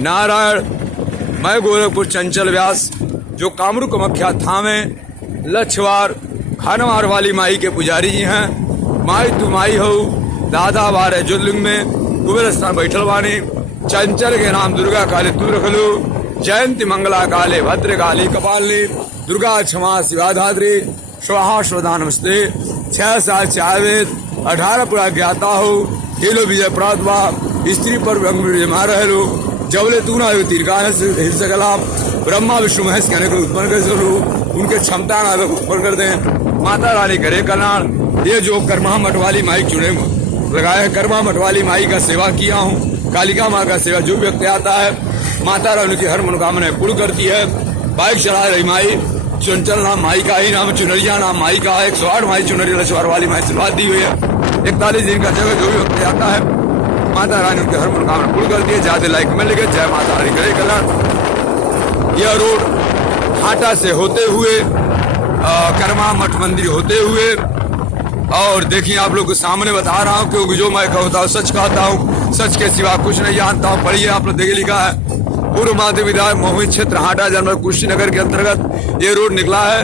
नारायण। मैं गोरखपुर चंचल व्यास, जो कामरू कामाख्या धाम में लक्षवार खानवार वाली माई के पुजारी जी हैं। माई तू माई हो, दादा बारे ज्योतिर्लिंग में कुबेर स्थान बैठल बानी। चंचल के नाम दुर्गा काली तू रख लो। जयंती मंगला काले भद्र काली कपालिनी, दुर्गा क्षमा शिवा धात्री, स्वाहा स्वधा नमस्ते। 6 साल चावेद 18 पूरा ज्ञाता हो, हेलो विजय प्रातवा स्त्री पर मार लो। जबले तू ना तीर्का हिल सकला, ब्रह्मा विष्णु महेश कहने को उत्पन्न कर सलो, उनके क्षमता ना उत्पन्न कर दे। माता रानी करे कल्याण। ये जो कर्मा मठ वाली माई चुने लगाए, कर्मा मठ वाली माई का सेवा किया हूँ। कालिका माँ का सेवा जो व्यक्ति आता है, माता रानी की हर मनोकामना पूर्ण करती है। बाइक चला रही माई, चंचल नाम माई का ही नाम, चुनरिया नाम माई का है। 108 माई चुनरी लछवार वाली माई से बात दी हुई है। 41 दिन का जगह जो भी व्यक्ति आता है, माता रानी उनके हर मनोकामना पूर्ण करती है। ज्यादा लाइक में लेके जय माता रानी करे कल्याण। यह रोड हाटा से होते हुए कर्मा मठ मंदिर होते हुए, और देखिए आप लोग को सामने बता रहा हूँ, क्योंकि जो मैं कहता हूँ सच कहता हूँ, सच के सिवा कुछ नहीं जानता हूँ। पढ़िए आप लोग देखे लिखा है। पूर्व माध्यमिक विद्यालय मोहित क्षेत्र हाटा जनपद कुशीनगर के अंतर्गत ये रोड निकला है।